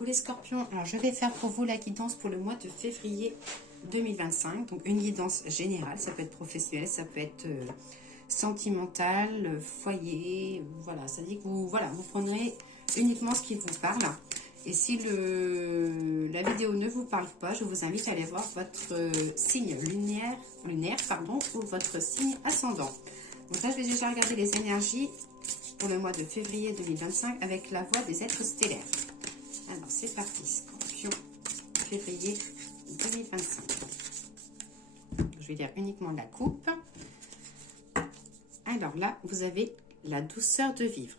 Coucou les scorpions, alors je vais faire pour vous la guidance pour le mois de février 2025. Donc une guidance générale, ça peut être professionnel, ça peut être sentimental, foyer, voilà. Ça dit que vous prendrez uniquement ce qui vous parle. Et si la vidéo ne vous parle pas, je vous invite à aller voir votre signe lunaire ou votre signe ascendant. Donc là, je vais déjà regarder les énergies pour le mois de février 2025 avec la voix des êtres stellaires. Alors, c'est parti, Scorpion, février 2025. Je vais lire uniquement la coupe. Alors là, vous avez la douceur de vivre.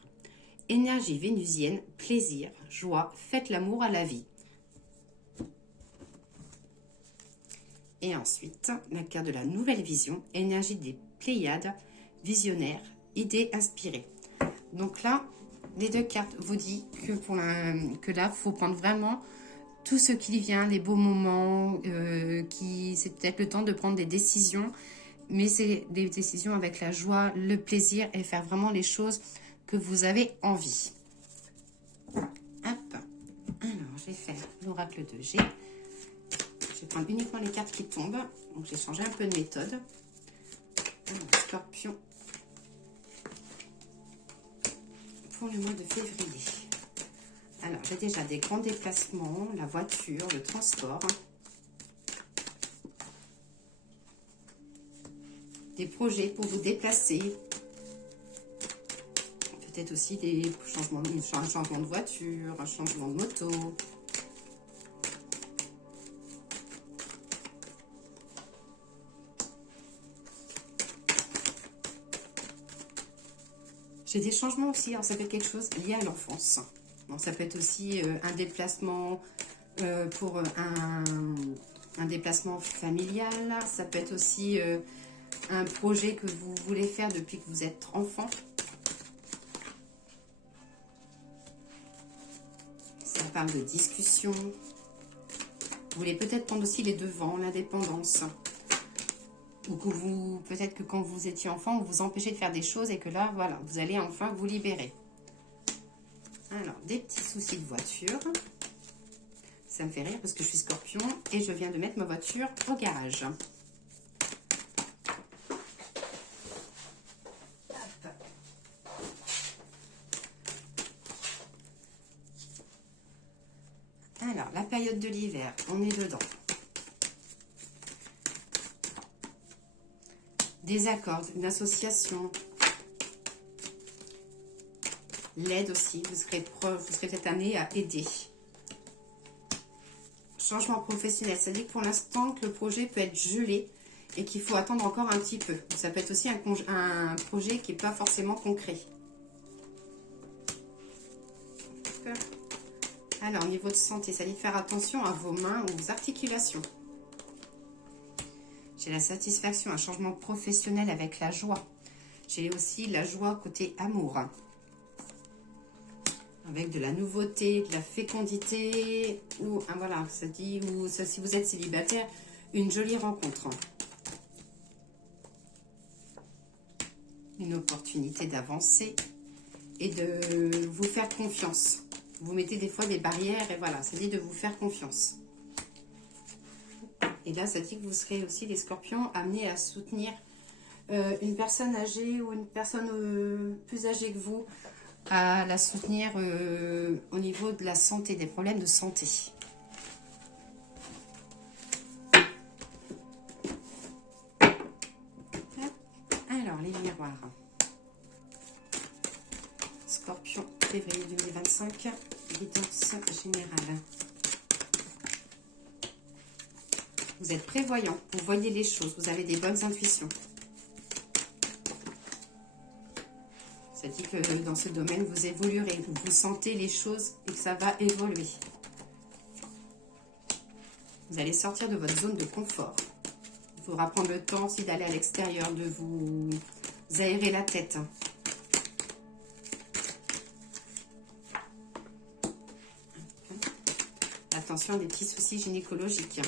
Énergie vénusienne, plaisir, joie, faites l'amour à la vie. Et ensuite, la carte de la nouvelle vision, énergie des Pléiades, visionnaire, idées inspirées. Donc là, les deux cartes vous disent que là, il faut prendre vraiment tout ce qui vient, les beaux moments, c'est peut-être le temps de prendre des décisions, mais c'est des décisions avec la joie, le plaisir et faire vraiment les choses que vous avez envie. Hop. Alors, je vais faire l'oracle de G. Je vais prendre uniquement les cartes qui tombent. Donc, j'ai changé un peu de méthode. Alors, Scorpion. Pour le mois de février. Alors, j'ai déjà des grands déplacements, la voiture, le transport. Des projets pour vous déplacer. Peut-être aussi des changements, un changement de voiture, un changement de moto. J'ai des changements aussi, alors ça peut être quelque chose lié à l'enfance. Bon, ça peut être aussi un déplacement pour un déplacement familial. Ça peut être aussi un projet que vous voulez faire depuis que vous êtes enfant. Ça parle de discussion. Vous voulez peut-être prendre aussi les devants, l'indépendance. Ou que peut-être que quand vous étiez enfant, on vous empêchait de faire des choses et que là, voilà, vous allez enfin vous libérer. Alors, des petits soucis de voiture. Ça me fait rire parce que je suis Scorpion et je viens de mettre ma voiture au garage. Hop. Alors, la période de l'hiver, on est dedans. Des accords, une association, l'aide aussi, vous serez peut-être amené à aider. Changement professionnel, ça dit que pour l'instant que le projet peut être gelé et qu'il faut attendre encore un petit peu. Ça peut être aussi un projet qui n'est pas forcément concret. Alors, au niveau de santé, ça dit de faire attention à vos mains ou aux articulations. J'ai la satisfaction, un changement professionnel avec la joie. J'ai aussi la joie côté amour. Avec de la nouveauté, de la fécondité. Ou, voilà, ça dit, ou ça, si vous êtes célibataire, une jolie rencontre. Une opportunité d'avancer et de vous faire confiance. Vous mettez des fois des barrières et voilà, ça dit de vous faire confiance. Et là, ça dit que vous serez aussi, les scorpions, amenés à soutenir une personne âgée ou une personne plus âgée que vous, à la soutenir au niveau de la santé, des problèmes de santé. Alors, les miroirs. Scorpion, février 2025, guidance générale. Vous êtes prévoyant, vous voyez les choses, vous avez des bonnes intuitions. Ça dit que dans ce domaine, vous évoluerez, vous sentez les choses et que ça va évoluer. Vous allez sortir de votre zone de confort. Il faudra prendre le temps aussi d'aller à l'extérieur, de vous aérer la tête. Attention à des petits soucis gynécologiques.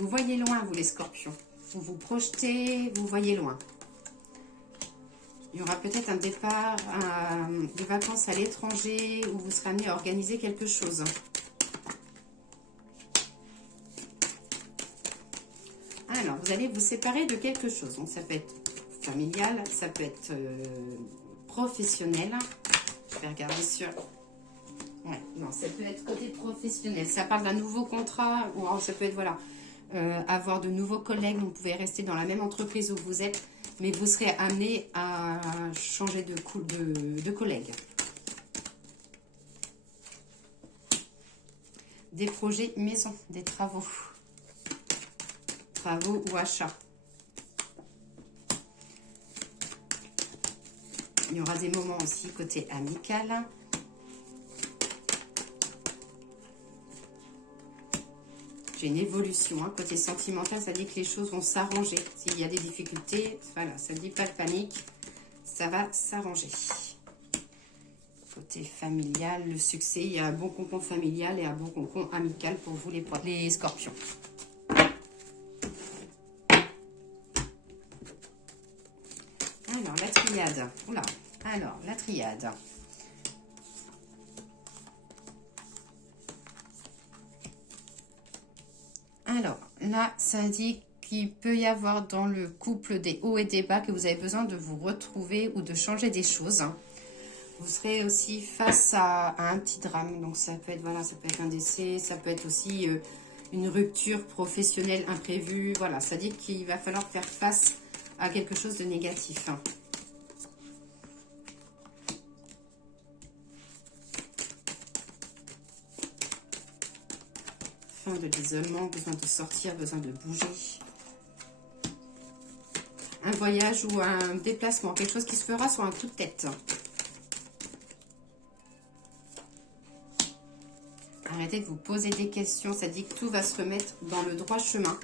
Vous voyez loin, vous les scorpions. Vous vous projetez, vous voyez loin. Il y aura peut-être un départ, des vacances à l'étranger où vous serez amené à organiser quelque chose. Alors, vous allez vous séparer de quelque chose. Donc, ça peut être familial, ça peut être professionnel. Je vais regarder sur... Ouais, non, ça peut être côté professionnel. Ça parle d'un nouveau contrat ou alors ça peut être, voilà, avoir de nouveaux collègues. Vous pouvez rester dans la même entreprise où vous êtes, mais vous serez amené à changer de collègue. Des projets maison, des travaux. Travaux ou achats. Il y aura des moments aussi côté amical. J'ai une évolution. Hein. Côté sentimental, ça dit que les choses vont s'arranger. S'il y a des difficultés, voilà, ça ne dit pas de panique. Ça va s'arranger. Côté familial, le succès, il y a un bon concon familial et un bon concon amical pour vous les scorpions. Alors, la triade. Oula. Alors, la triade. Alors, là, ça indique qu'il peut y avoir dans le couple des hauts et des bas, que vous avez besoin de vous retrouver ou de changer des choses. Vous serez aussi face à un petit drame. Donc, ça peut être, voilà, ça peut être un décès, ça peut être aussi une rupture professionnelle imprévue. Voilà, ça dit qu'il va falloir faire face à quelque chose de négatif. Fin de l'isolement, besoin de sortir, besoin de bouger. Un voyage ou un déplacement, quelque chose qui se fera sur un coup de tête. Arrêtez de vous poser des questions, ça dit que tout va se remettre dans le droit chemin.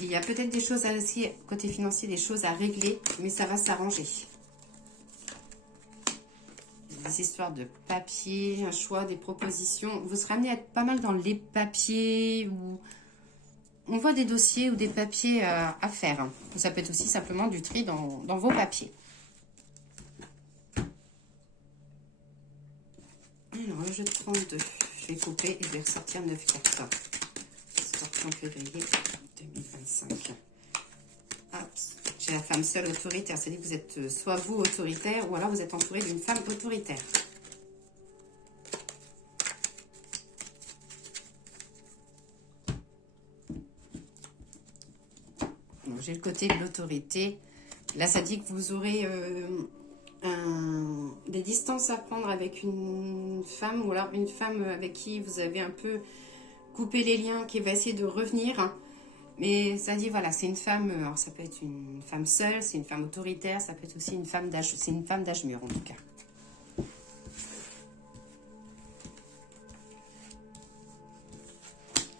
Il y a peut-être des choses aussi, côté financier, des choses à régler, mais ça va s'arranger. Des histoires de papier, un choix, des propositions. Vous serez amené à être pas mal dans les papiers ou... On voit des dossiers ou des papiers à faire. Ça peut être aussi simplement du tri dans vos papiers. Alors, le jeu de 32. Je vais couper et je vais ressortir 9 cartes. Sorti en février 2025. Hop. J'ai la femme seule autoritaire. C'est-à-dire que vous êtes soit vous autoritaire ou alors vous êtes entouré d'une femme autoritaire. J'ai le côté de l'autorité. Là, ça dit que vous aurez des distances à prendre avec une femme ou alors une femme avec qui vous avez un peu coupé les liens, qui va essayer de revenir. Mais ça dit, voilà, c'est une femme, alors ça peut être une femme seule, c'est une femme autoritaire, ça peut être aussi une femme d'âge, c'est une femme d'âge mûr en tout cas.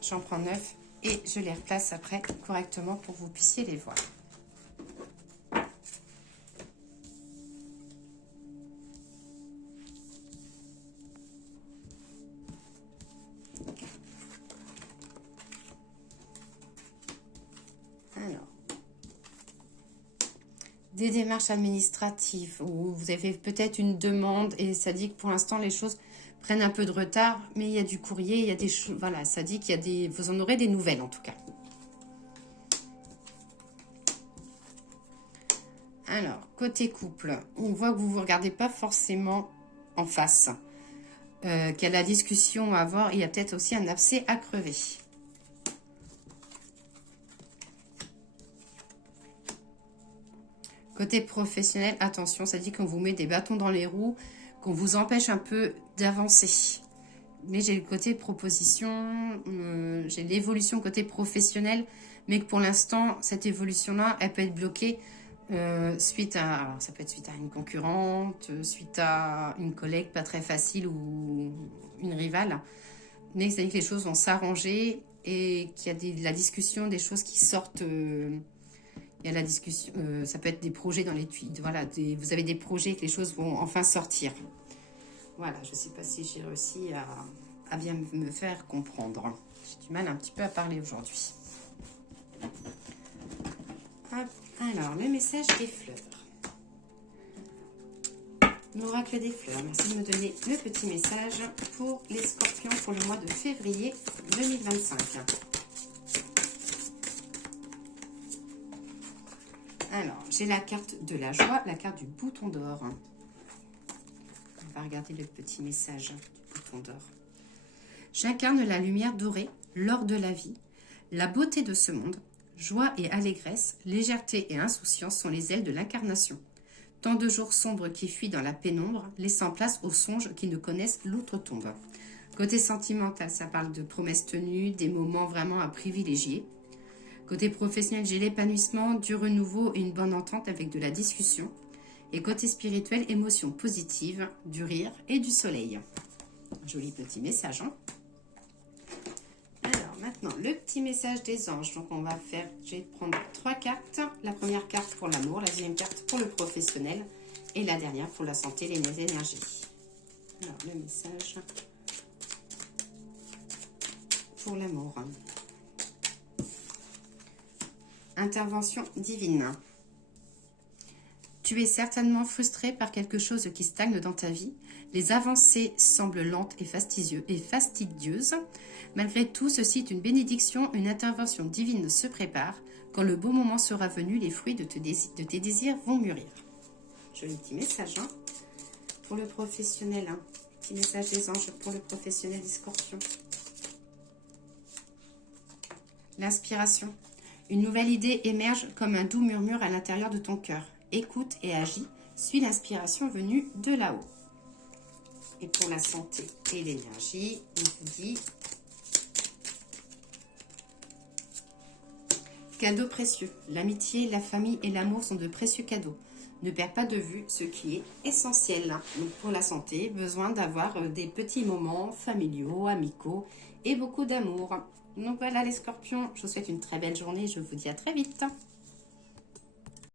J'en prends 9 et je les replace après correctement pour que vous puissiez les voir. Des démarches administratives où vous avez peut-être une demande et ça dit que pour l'instant les choses prennent un peu de retard, mais il y a du courrier, il y a des choses, voilà, ça dit qu'il y a des, vous en aurez des nouvelles en tout cas. Alors, côté couple, on voit que vous ne vous regardez pas forcément en face, qu'il y a la discussion à avoir, et il y a peut-être aussi un abcès à crever. Côté professionnel, attention, ça dit qu'on vous met des bâtons dans les roues, qu'on vous empêche un peu d'avancer. Mais j'ai le côté proposition, j'ai l'évolution côté professionnel, mais que pour l'instant, cette évolution-là, elle peut être bloquée suite à, alors ça peut être suite à une concurrente, suite à une collègue pas très facile ou une rivale. Mais ça dit que les choses vont s'arranger et qu'il y a de la discussion, des choses qui sortent... il y a la discussion, ça peut être des projets dans les tuyaux. Voilà, vous avez des projets que les choses vont enfin sortir. Voilà, je ne sais pas si j'ai réussi à bien me faire comprendre. J'ai du mal un petit peu à parler aujourd'hui. Alors, le message des fleurs. l'oracle des fleurs, merci de me donner le petit message pour les scorpions pour le mois de février 2025. Alors, j'ai la carte de la joie, la carte du bouton d'or. On va regarder le petit message du bouton d'or. J'incarne la lumière dorée, l'or de la vie, la beauté de ce monde. Joie et allégresse, légèreté et insouciance sont les ailes de l'incarnation. Tant de jours sombres qui fuient dans la pénombre, laissant place aux songes qui ne connaissent l'outre-tombe. Côté sentimental, ça parle de promesses tenues, des moments vraiment à privilégier. Côté professionnel, j'ai l'épanouissement, du renouveau et une bonne entente avec de la discussion. Et côté spirituel, émotions positives, du rire et du soleil. Joli petit message, hein? Alors maintenant, le petit message des anges. Donc on va faire, je vais prendre 3 cartes. La première carte pour l'amour, la deuxième carte pour le professionnel et la dernière pour la santé et les énergies. Alors le message pour l'amour. Intervention divine. Tu es certainement frustré par quelque chose qui stagne dans ta vie. Les avancées semblent lentes et fastidieuses. Malgré tout, ceci est une bénédiction, une intervention divine se prépare. Quand le beau moment sera venu, les fruits de tes désirs vont mûrir. Joli petit message, hein, pour le professionnel. Hein. Petit message des anges pour le professionnel des scorpions. L'inspiration. Une nouvelle idée émerge comme un doux murmure à l'intérieur de ton cœur. Écoute et agis. Suis l'inspiration venue de là-haut. Et pour la santé et l'énergie, on vous dit cadeaux précieux. L'amitié, la famille et l'amour sont de précieux cadeaux. Ne perds pas de vue ce qui est essentiel. Donc pour la santé, besoin d'avoir des petits moments familiaux, amicaux et beaucoup d'amour. Donc voilà les scorpions, je vous souhaite une très belle journée. Je vous dis à très vite.